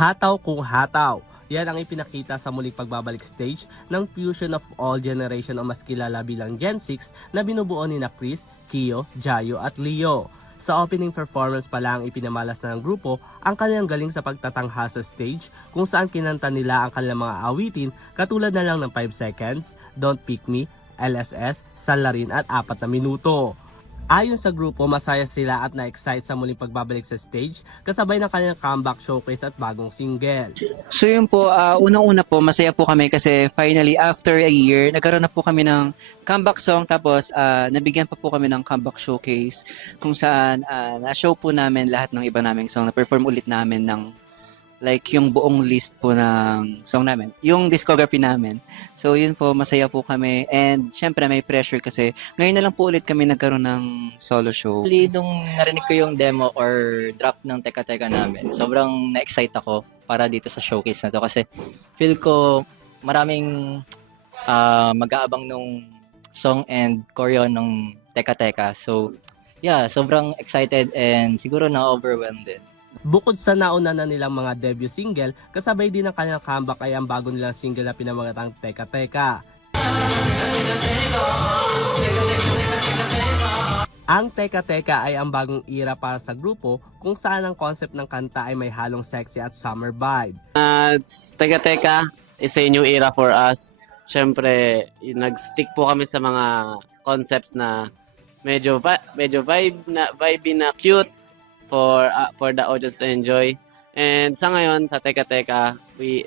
Hataw kung hataw. Yan ang ipinakita sa muling pagbabalik stage ng Fusion of All Generation o mas kilala bilang Gen 6 na binubuo ni na Chris, Kio, Jayo at Leo. Sa opening performance pa lang ipinamalas na ng grupo ang kanilang galing sa pagtatangha sa stage kung saan kinanta nila ang kanilang mga awitin katulad na lang ng 5 seconds, Don't Pick Me, LSS, Salarin at 4 na minuto. Ayon sa grupo, masaya sila at na-excite sa muling pagbabalik sa stage kasabay ng kanilang comeback showcase at bagong single. So yun po, unang-una po, masaya po kami kasi finally after a year, nagkaroon na po kami ng comeback song tapos nabigyan pa po kami ng comeback showcase kung saan na-show po namin lahat ng iba naming song, na-perform ulit namin ng like yung buong list po ng song namin, yung discography namin. So yun po, masaya po kami and syempre may pressure kasi ngayon na lang po ulit kami nagkaroon ng solo show. Actually, nung narinig ko yung demo or draft ng Teka Teka namin, sobrang na-excite ako para dito sa showcase na to kasi feel ko maraming mag-aabang nung song and choreo ng Teka Teka. So, yeah, sobrang excited and siguro na-overwhelmed din. Bukod sa nauna na nilang mga debut single, kasabay din ng kanilang comeback ay ang bago nilang single na pinamagatang Teka Teka. Ang Teka Teka ay ang bagong era para sa grupo kung saan ang concept ng kanta ay may halong sexy at summer vibe. Teka Teka is a new era for us. Siyempre, nag-stick po kami sa mga concepts na medyo vibe na cute for the audience to enjoy. And sa ngayon, sa Teka Teka, we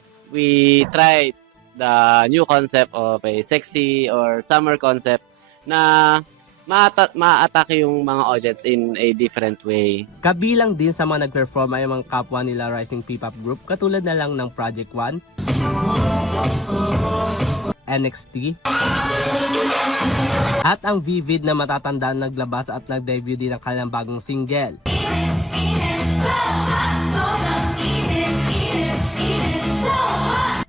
tried the new concept of a sexy or summer concept na ma-atake yung mga audience in a different way. Kabilang din sa mga nag-perform ay mga kapwa nila rising P-pop group katulad na lang ng Project One, NXT, at ang Vivid na matatandaan naglabas at nag-debut din ng kanilang bagong single.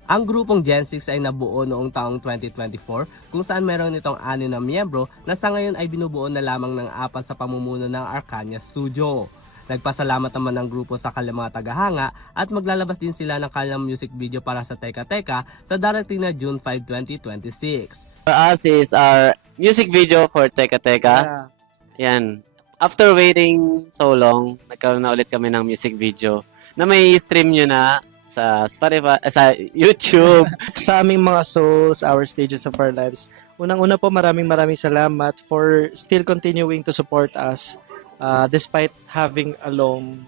Ang grupong Gen 6 ay nabuo noong taong 2024 kung saan meron itong 6 na miyembro na sa ngayon ay binubuo na lamang ng 4 sa pamumuno ng Arcania Studio. Nagpasalamat naman ng grupo sa kanilang mga tagahanga at maglalabas din sila ng kanilang music video para sa Teka Teka sa darating na June 5, 2026. For us is our music video for Teka Teka. Yan. After waiting so long, nagkaroon na ulit kami ng music video na may stream nyo na sa Spotify, sa YouTube. Sa aming mga souls, our stages of our lives. Unang-una po, maraming salamat for still continuing to support us despite having a long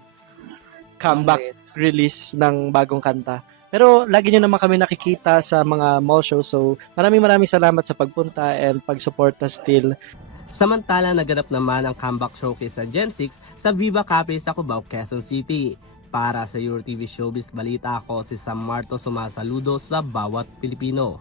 comeback release ng bagong kanta. Pero lagi nyo naman kami nakikita sa mga mall shows. So maraming salamat sa pagpunta and pagsuporta still. Samantala, naganap naman ang comeback showcase sa Gen 6 sa Viva Cafe sa Cubao, Quezon City. Para sa Your TV Showbiz Balita, ako si Sam Marto, sumasaludo sa bawat Pilipino.